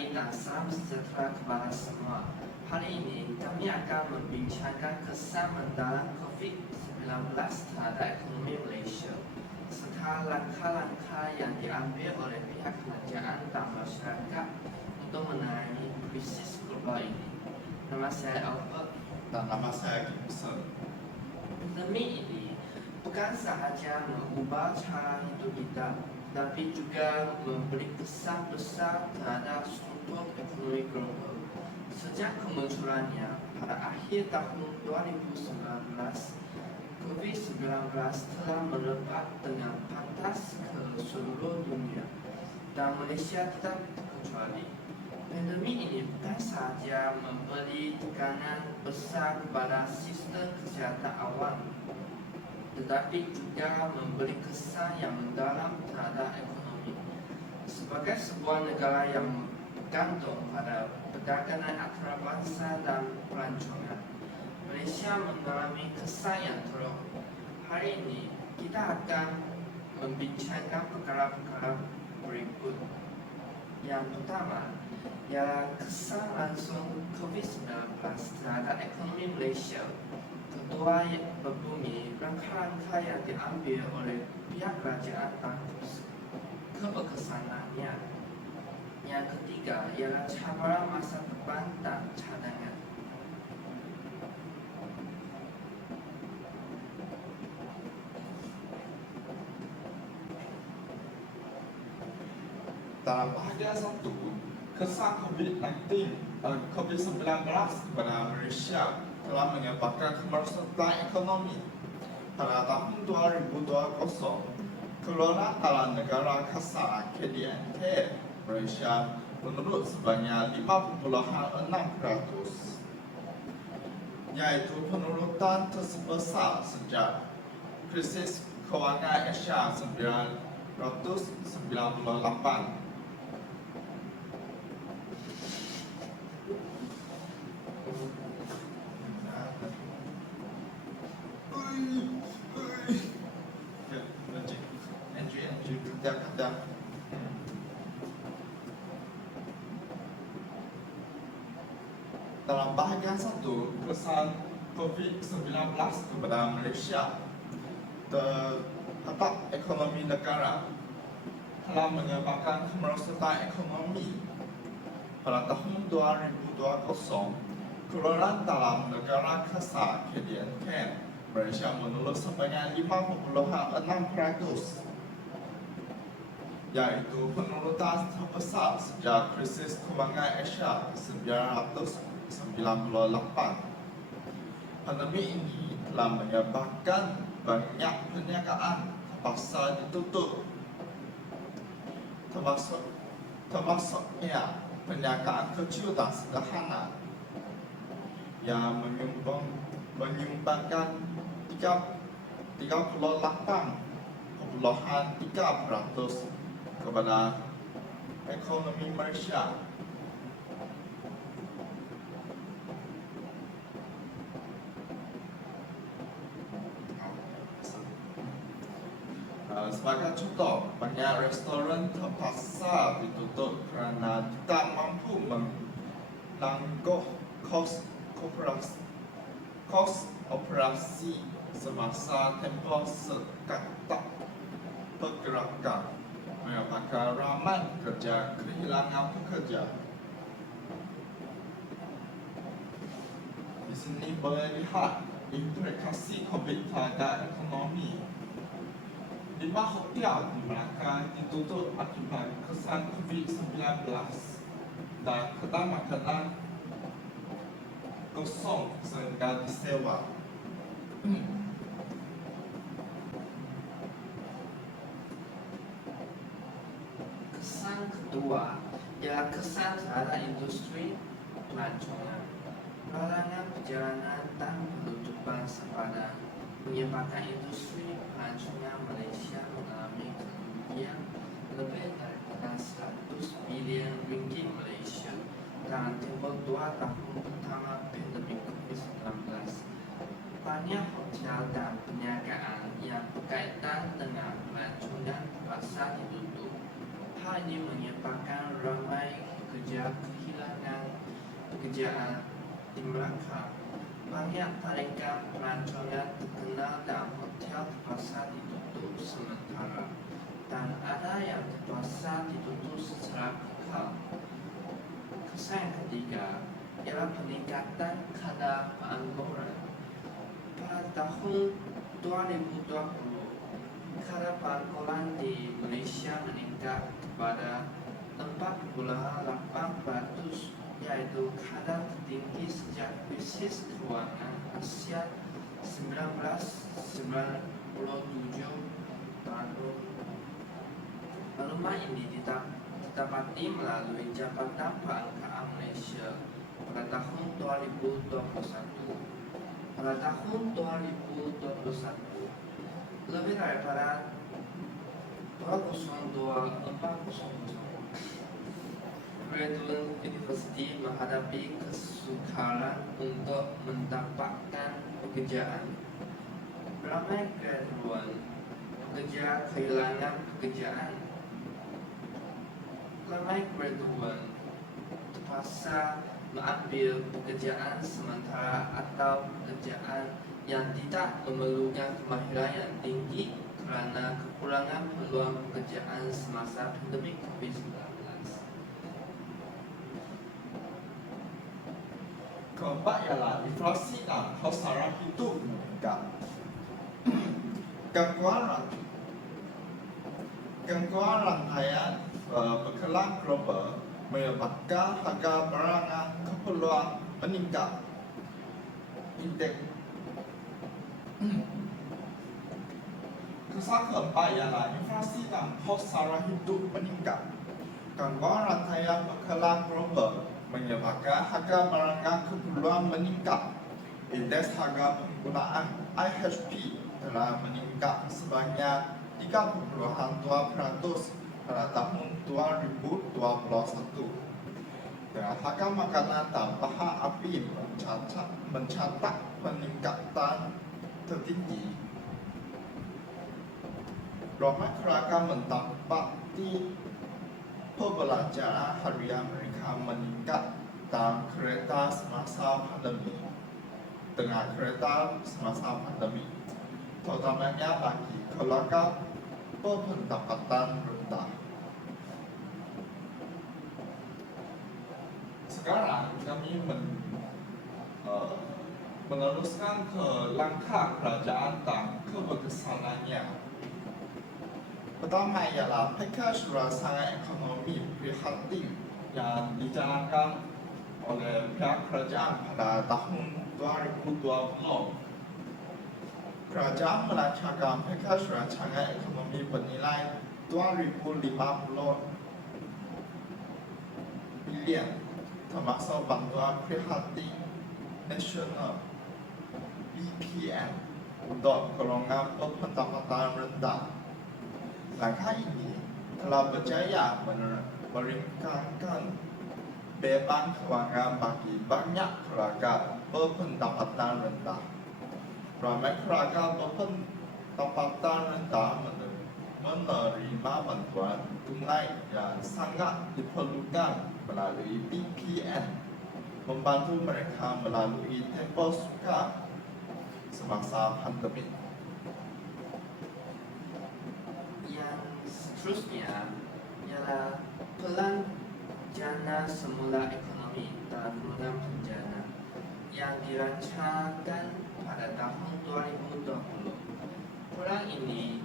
pagi dan salam sejahtera kepada semua. Hari ini kami akan membincangkan kesan mendalam COVID-19 terhadap ekonomi Malaysia serta langkah-langkah yang diambil oleh pihak kerajaan dan masyarakat untuk menangani krisis global ini. Nama saya Albert. Dan nama saya Gibson. Pandemi ini bukan sahaja mengubah cara hidup kita, tapi juga memberi kesan besar terhadap struktur ekonomi global. Sejak kemunculannya pada akhir tahun 2019, COVID-19 telah merebak dengan pantas ke seluruh dunia dan Malaysia tidak terkecuali. Pandemi ini bukan sahaja memberi tekanan besar kepada sistem kesihatan awam, tetapi juga memberi kesan yang mendalam terhadap ekonomi. Sebagai sebuah negara yang bergantung pada perdagangan antarabangsa dan pelancongan, Malaysia mengalami kesan yang teruk. Hari ini kita akan membincangkan perkara-perkara berikut. Yang pertama ialah kesan langsung COVID-19 terhadap ekonomi Malaysia. Kedua, berbunyi langkah-langkah yang diambil oleh pihak kerajaan dan keberkesanannya. Yang ketiga ialah cabaran masa depan dan cadangan. Dalam bahagian 1, kesan COVID-19 kepada Malaysia telah menyebabkan kemerosotan ekonomi. Pada tahun 2020, keluaran dalam negara kasar KDNT Malaysia menurun sebanyak 5.6%, yaitu penurunan terbesar sejak krisis kewangan Asia 1998. Dalam bahagian 1, kesan COVID-19 kepada Malaysia terhadap ekonomi negara telah menyebabkan kemerosotan ekonomi. Pada tahun 2020, keluaran dalam negara kasar KDNT Malaysia menurun sebanyak 5.6%, yaitu penurunan terbesar sejak krisis kewangan Asia 1998. Pandemi ini telah menyebabkan banyak perniagaan pasar ditutup, termasuknya perniagaan kecil dan sederhana yang menyumbangkan 38.3% kepada ekonomi Malaysia. Sebagai contoh, banyak restoran terpaksa ditutup kerana tidak mampu menangguh kos operasi semasa tempoh sekatap pergerakan, menyebabkan ramai pekerja kehilangan pekerja. Di sini boleh lihat implikasi COVID terhadap ekonomi. 5 hotel di Melaka ditutup akibat kesan COVID-19 dan kedai makanan kosong sehingga disewa. Kesan kedua ialah kesan terhadap industri pelancongan. Larangan perjalanan dan penutupan sepadan menyebabkan industri pelancongan Malaysia mengalami kerugian lebih daripada 100 bilion ringgit Malaysia dalam tempoh 2 tahun pertama pandemik COVID-19. Banyak hotel dan perniagaan yang berkaitan dengan pelancongan terpaksa ditutup. Hal ini menyebabkan ramai pekerja kehilangan pekerjaan di Melaka. Banyak mereka pelancongan terkenal dan hotel terpaksa ditutup sementara, dan ada yang terpaksa ditutup secara kekal. Kesan yang ketiga ialah peningkatan kadar pengangguran. Pada tahun 2020, kadar pengangguran di Malaysia meningkat kepada 4,8%, yaitu kadar tertinggi sejak krisis kewangan Asia 1997 tahun. Maklumat ini didapati melalui Jabatan Perangkaan Malaysia pada tahun 2021. Pada tahun 2021, lebih daripada 202,400 graduate universiti menghadapi kesukaran untuk mendapatkan pekerjaan. Ramai graduan pekerja kehilangan pekerjaan. Ramai graduan terpaksa mengambil pekerjaan sementara atau pekerjaan yang tidak memerlukan kemahiran yang tinggi kerana kekurangan peluang pekerjaan semasa pandemik COVID-19. Keempat ialah inflasi dan kos sara hidup meningkat. Gangguan rantaian bekalan global menyebabkan harga barangan keperluan meningkat. Kesan keempat ialah inflasi dan kos sara hidup meningkat. Gangguan rantaian bekalan global menyebabkan harga barangan keperluan meningkat. Indeks harga penggunaan IHP telah meningkat sebanyak 3.2% pada tahun 2021. Dan harga makanan dan bahan api mencatat peningkatan tertinggi. Ramai keluarga mendapati perbelanjaan harian mereka meningkat dan kereta semasa pandemi. Dengan kereta semasa pandemi, terutamanya bagi keluarga berpendapatan rendah. Sekarang kami meneruskan ke langkah kerajaan dan keberkesanannya. Pertama ialah pakej rancangan ekonomi prihatin yang dijalankan oleh pihak kerajaan pada tahun 2020. Kerajaan melancarkan pakej rancangan ekonomi bernilai 2,050 bilion, termasuk bantuan prihatin nasional BPN untuk golongan berpendapatan rendah. Langkah ini telah berjaya meringankan beban kewangan bagi banyak keluarga berpendapatan rendah. Ramai keluarga berpendapatan rendah menerima bantuan tunai yang sangat diperlukan melalui BPN, membantu mereka melalui tempoh sukar semasa pandemik. Seterusnya ialah Pelan Jana Semula Ekonomi dan Program Penjana yang dirancangkan pada tahun 2020. Program ini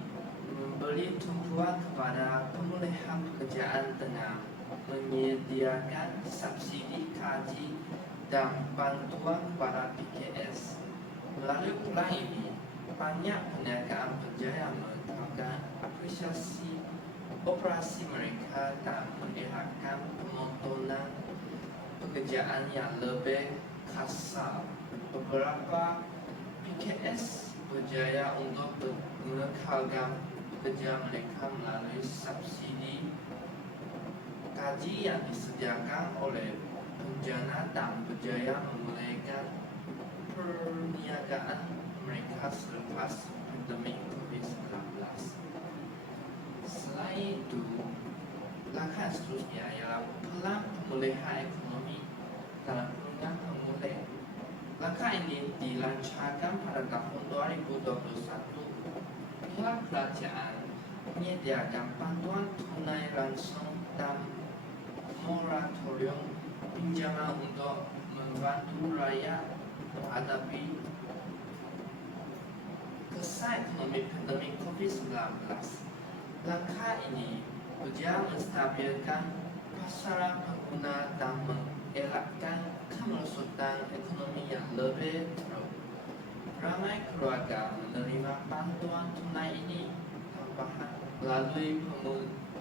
memberi tumpuan kepada pemulihan pekerjaan dengan menyediakan subsidi gaji dan bantuan kepada PKS. Melalui program ini, banyak perniagaan berjaya mengungkapkan apresiasi operasi mereka dan mengelakkan pemotongan pekerjaan yang lebih kasar. Beberapa PKS berjaya untuk mengekalkan pekerja mereka melalui subsidi gaji yang disediakan oleh Penjana dan berjaya memulihkan perniagaan mereka selepas pandemik COVID-19. Selain itu, langkah seterusnya ialah pelan pemulihan ekonomi dalam kurungan pemulih. Langkah ini dilancarkan pada tahun 2021. Pihak kerajaan menyediakan bantuan tunai langsung dan moratorium pinjaman untuk membantu rakyat menghadapi kesan ekonomi pandemi COVID-19. Langkah ini berjaya menstabilkan pasaran pengguna dan mengelakkan kemerosotan ekonomi yang lebih teruk. Ramai keluarga menerima bantuan tunai ini tambahan melalui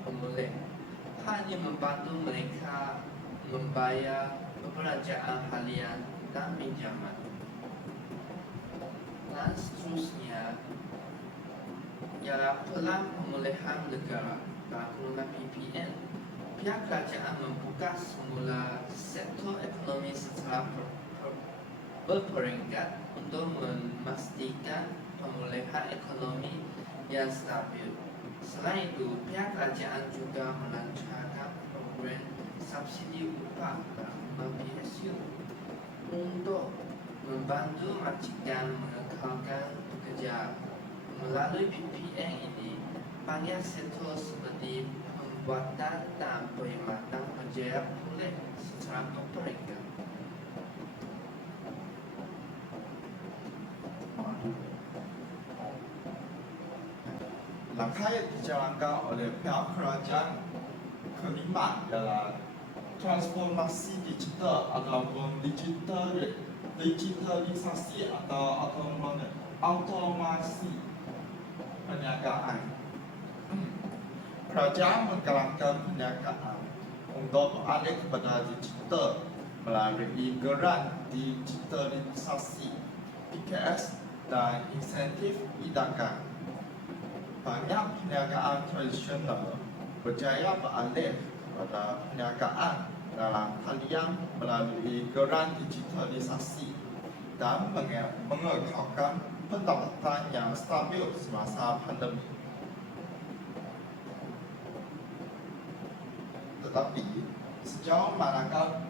pemulih hanya membantu mereka membayar pembelanjaan harian dan pinjaman. Dan seterusnya ialah pelan pemulihan negara dan kurungan PPN. Pihak kerajaan membuka semula sektor ekonomi secara berperingkat untuk memastikan pemulihan ekonomi yang stabil. Selain itu, pihak kerajaan juga melancarkan program subsidi upah dan rumah PSU untuk membantu majikan mengekalkan pekerja. Melalui PPN ini, banyak sektor seperti pembuatan dan perkhidmatan berjaya pulih secara berperingkat. Langkah yang dijalankan oleh pihak kerajaan kelima ialah transformasi digital ataupun digitalisasi atau otomasi perniagaan. Kerajaan menggalakkan perniagaan untuk beralih kepada digital melalui geran digitalisasi PKS dan insentif e-dagang. Banyak perniagaan tradisional berjaya beralih kepada perniagaan dalam talian melalui geran digitalisasi dan mengekalkan pendapatan yang stabil semasa pandemi. Tetapi sejauh manakah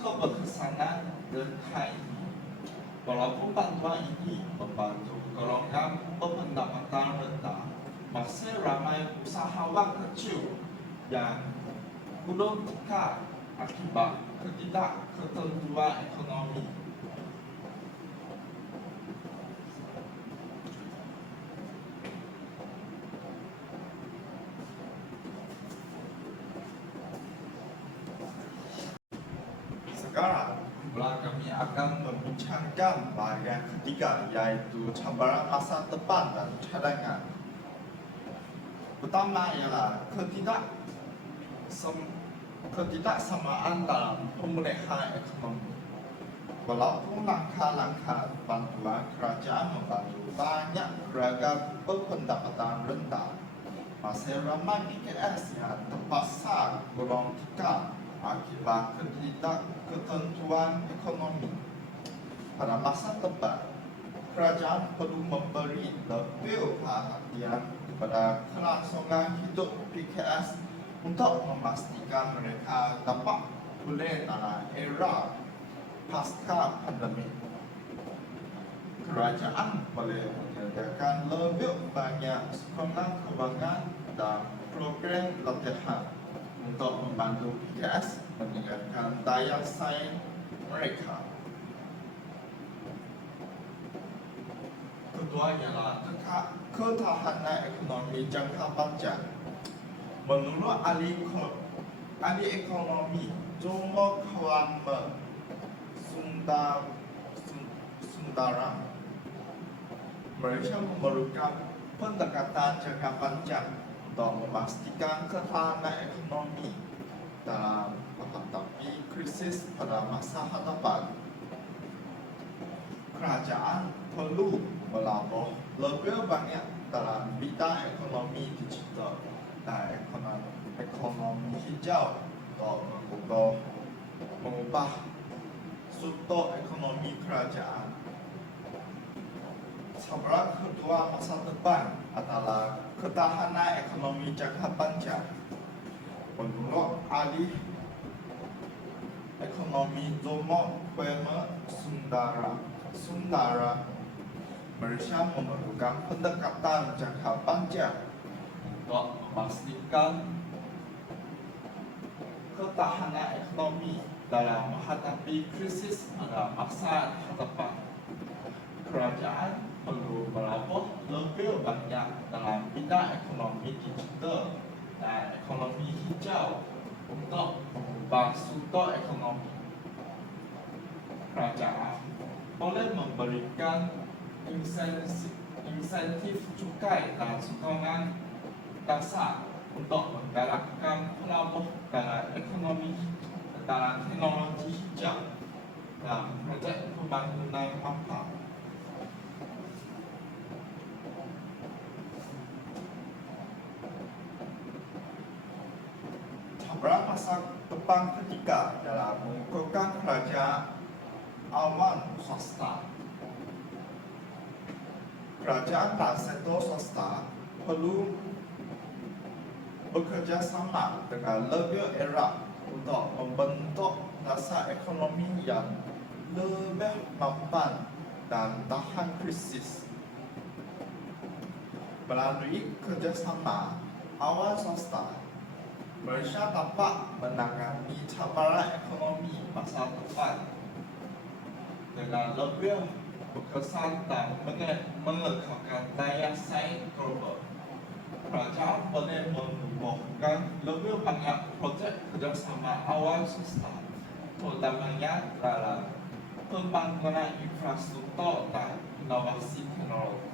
keberkesanan rentan ini, walaupun bantuan ini membantu golongan berpendapatan rendah, masih ramai usahawan kecil yang gulung tikar akibat ketidakketentuan ekonomi. Sekarang kami akan membincangkan bahagian ketiga, iaitu cabaran masa depan dan cadangan. Pertama ialah ketidaksamaan dalam pemulihan ekonomi. Walaupun langkah-langkah bantuan kerajaan membantu banyak keluarga berpendapatan rendah, masih ramai PKS yang terpaksa gulung tikar akibat ketidakketentuan ekonomi. Pada masa depan, kerajaan perlu memberi lebih perhatian kepada kelangsungan hidup PKS untuk memastikan mereka dapat pulih dalam era pasca pandemi. Kerajaan boleh menyediakan lebih banyak sokongan kewangan dan program latihan untuk membantu PKS meningkatkan daya saing mereka. Kedua ialah ketahanan ekonomi jangka panjang. Menurut ahli ekonomi Jomo Kwame Sundaram, Malaysia memerlukan pendekatan jangka panjang untuk memastikan ketahanan ekonomi dalam menghadapi krisis pada masa hadapan. Kerajaan perlu melabur lebih banyak dalam bidang ekonomi digital dan ekonomi hijau untuk mengubah struktur ekonomi kerajaan. Cabaran kedua masa depan adalah ketahanan ekonomi jangka panjang. menolak alih ekonomi Zomo Khmer Sundara. Malaysia memerlukan pendekatan jangka panjang untuk memastikan ketahanan ekonomi dalam menghadapi krisis pada masa hadapan. Kerajaan perlu melabur lebih banyak dalam bidang ekonomi digital dan ekonomi hijau untuk mengubah sudut ekonomi. Kerajaan boleh memberikan insentif cukai dan sokongan dasar untuk menggalakkan pelabur dalam ekonomi dalam teknologi hijau dan projek pembangunan mampang. Tabrak masa depan ketiga dalam mengukuhkan kerajaan awan swasta. Kerajaan dan sektor swasta perlu bekerja sama dengan lebih erat untuk membentuk dasar ekonomi yang lebih mampan dan tahan krisis. Melalui kerjasama awal swasta, Malaysia dapat menangani cabaran ekonomi masa depan dengan lebih berkesan dan melekalkan daya saing global. Kerajaan boleh menubuhkan lebih banyak projek kerjasama awal swasta, terutamanya dalam pembangunan infrastruktur dan inovasi teknologi.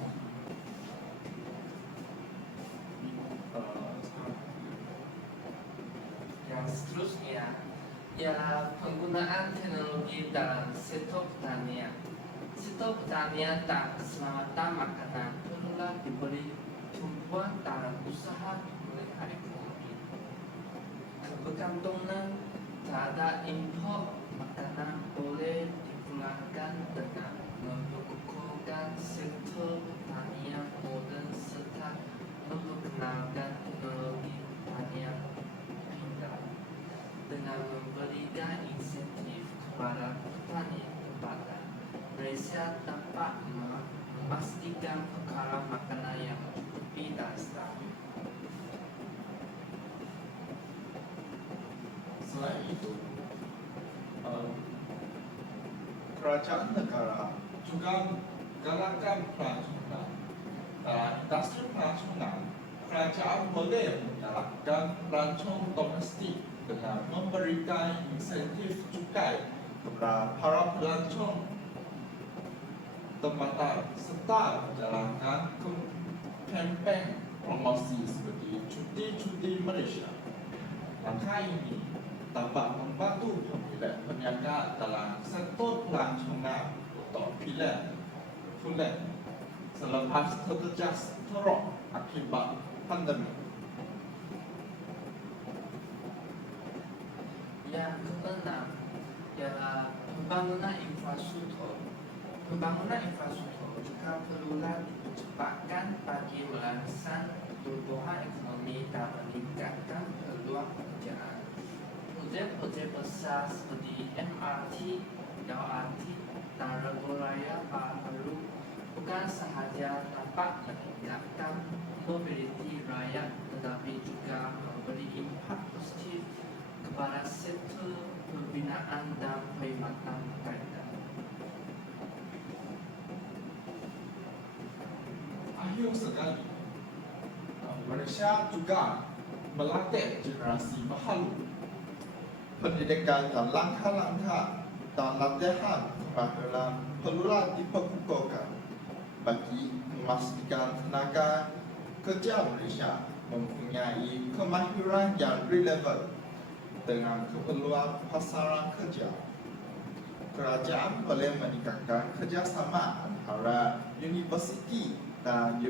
Yang seterusnya ialah penggunaan teknologi dalam sektor pertanian. Sektor pertanian dan keselamatan makanan perlulah diberi tumpuan dalam usaha pemulihan ekonomi. Kebergantungan terhadap impor makanan boleh dikurangkan dengan memperkukuhkan sektor pertanian moden serta memperkenalkan teknologi pertanian pintar dengan memberikan insentif kepada petani tempatan. Malaysia dapat memastikan perkara makanan yang mencukupi dan stabil. Selain itu, kerajaan negara juga galakkan pelancongan. Dalam industri pelancongan, kerajaan boleh menggalakkan pelancong domestik dengan memberikan insentif cukai kepada para pelancong tempatan serta menjalankan kempen promosi seperti cuti-cuti Malaysia. Langkah ini dapat membantu pemilik peniaga dalam sektor pelancongan untuk pulih selepas terjejas teruk akibat pandemik. Yang keenam ialah pembangunan infrastruktur. Pembangunan infrastruktur juga perlulah dipercepatkan bagi melangsang pertumbuhan ekonomi dan meningkatkan peluang pekerjaan. Projek-projek besar seperti MRT, LRT dan rel raya baru bukan sahaja dapat meningkatkan mobiliti rakyat tetapi juga memberi impak positif kepada sektor pembinaan dan perkhidmatan berkaitan. Akhir sekali, Malaysia juga melatih generasi baharu. Pendidikan dan langkah-langkah dan latihan kemahiran perlulah diperkukuhkan bagi memastikan tenaga kerja Malaysia mempunyai kemahiran yang relevan dengan keperluan pasaran kerja. Kerajaan boleh meningkatkan kerjasama antara universiti dan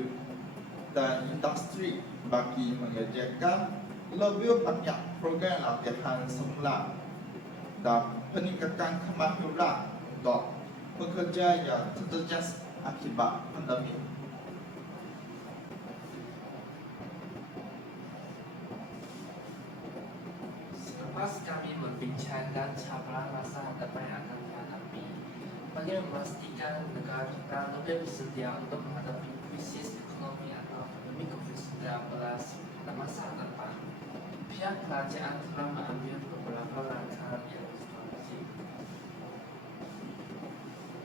industri bagi menyediakan lebih banyak program latihan semula dan peningkatan kemahiran untuk pekerja yang terjejas akibat pandemik. Lepas kami membincangkan cara masa depan yang akan dihadapi, bagi memastikan negara kita lebih bersedia untuk menghadapi krisis ekonomi atau pandemi COVID-19 pada masa depan, pihak kerajaan telah mengambil beberapa langkah yang strategik.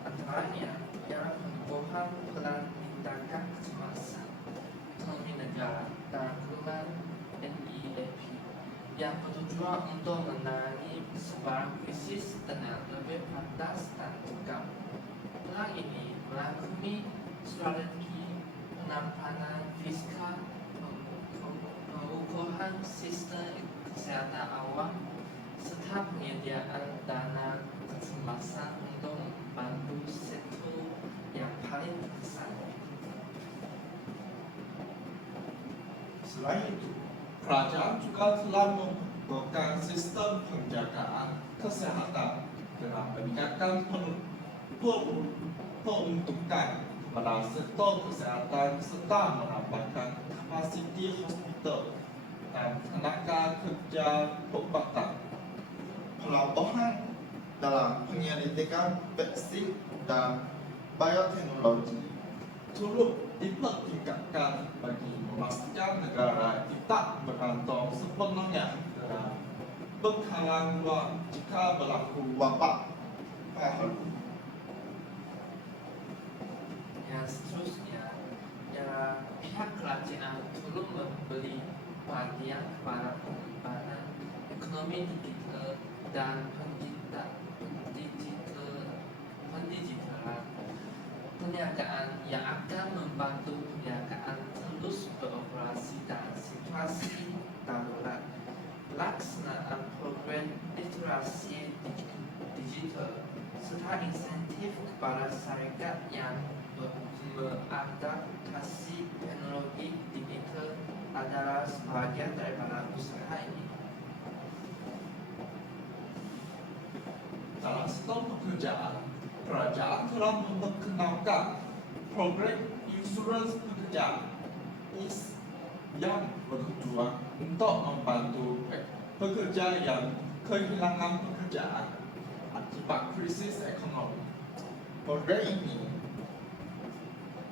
Antaranya ialah penubuhan pelan tindakan kecemasan ekonomi negara dan kurungan NEAP yang bertujuan untuk menangani sebarang krisis dengan lebih pantas dan tegak. Pelan ini melakoni strategi penanganan fiskal, pengukuhan sistem kesehatan awam, serta penyediaan dana kecemasan untuk membantu sektor yang paling terkesan. Selain itu, kerajaan juga telah memperkuatkan sistem penjagaan kesehatan dengan meningkatkan peruntukan kepada sektor kesehatan serta menambahkan kapasiti hospital dan tenaga kerja perubatan. Pelabuhan dalam penyelidikan vaksin dan bioteknologi turut dipertingkatkan bagi memastikan negara tidak bergantung sepenuhnya dengan bekalan luar jika berlaku wabak baru. Yang seterusnya ialah pihak kerajaan turut memberi perhatian kepada pengembangan ekonomi digital dan pendigitalan perniagaan yang akan membantu perniagaan terus beroperasi dalam situasi darurat. Pelaksanaan program literasi digital serta insentif kepada syarikat yang mengadaptasi teknologi digital adalah sebahagian daripada usaha ini. Dalam sektor pekerjaan, kerajaan telah memperkenalkan program insurans pekerja IS yang bertujuan untuk membantu pekerja yang kehilangan pekerjaan akibat krisis ekonomi. Program ini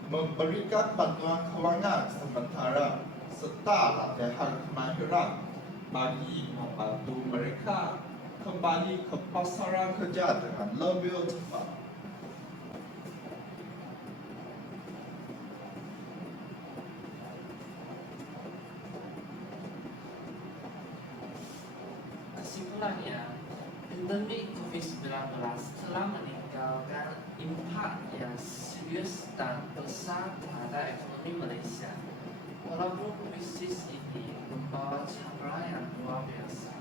memberikan bantuan kewangan sementara serta latihan kemahiran bagi membantu mereka kembali ke pasaran kerja dengan lebih cepat. Kesimpulannya, pandemi COVID-19 telah meninggalkan impak yang serius dan besar terhadap ekonomi Malaysia. Walaupun krisis ini membawa cambera yang luar biasa,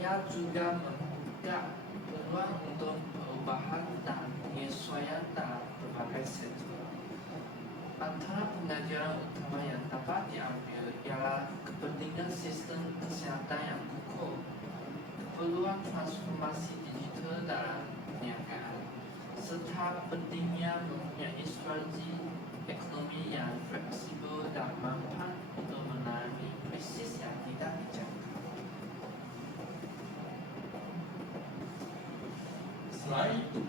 ia juga membuka peluang untuk perubahan dan penyesuaian dalam berbagai sektor. Antara pengajaran utama yang dapat diambil ialah kepentingan sistem kesihatan yang kukuh, keperluan transformasi digital dalam perniagaan, serta pentingnya mempunyai strategi ekonomi yang fleksibel dan mampu untuk menangani krisis yang tidak dijangka. Selain itu,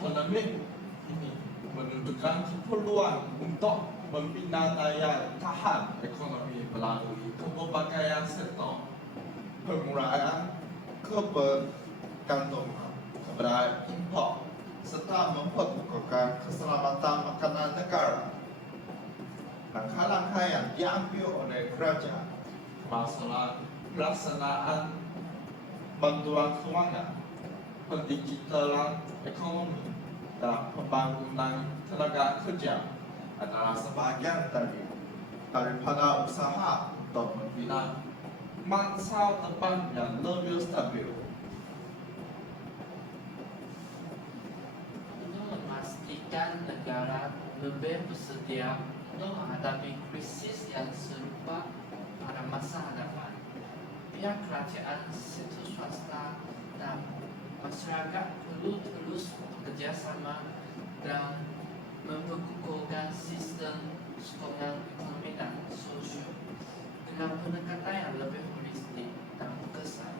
pandemik ini menunjukkan keperluan untuk membina daya tahan ekonomi melalui pelbagai sektor, penguraian kebergantungan kepada impor serta memperkuatkan keselamatan makanan negara. Langkah-langkah yang diambil oleh kerajaan masalah pelaksanaan bantuan kewangan, pendigitalan ekonomi dan pembangunan tenaga kerja adalah sebahagian daripada usaha untuk membina masa depan yang lebih stabil. Untuk memastikan negara lebih bersedia untuk menghadapi krisis yang serupa pada masa hadapan, pihak kerajaan, sektor swasta dan masyarakat perlu terus bekerjasama dan memperkukuhkan sistem sokongan ekonomi dan sosial dengan pendekatan yang lebih holistik dan berkesan.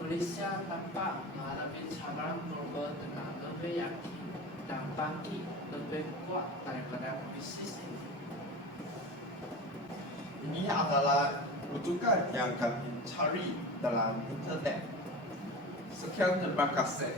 Malaysia tampak mengalami cabaran global dengan lebih yakin dan bangkit lebih kuat daripada krisis ini. Ini adalah rujukan yang kami cari dalam internet. Sekian terima kasih.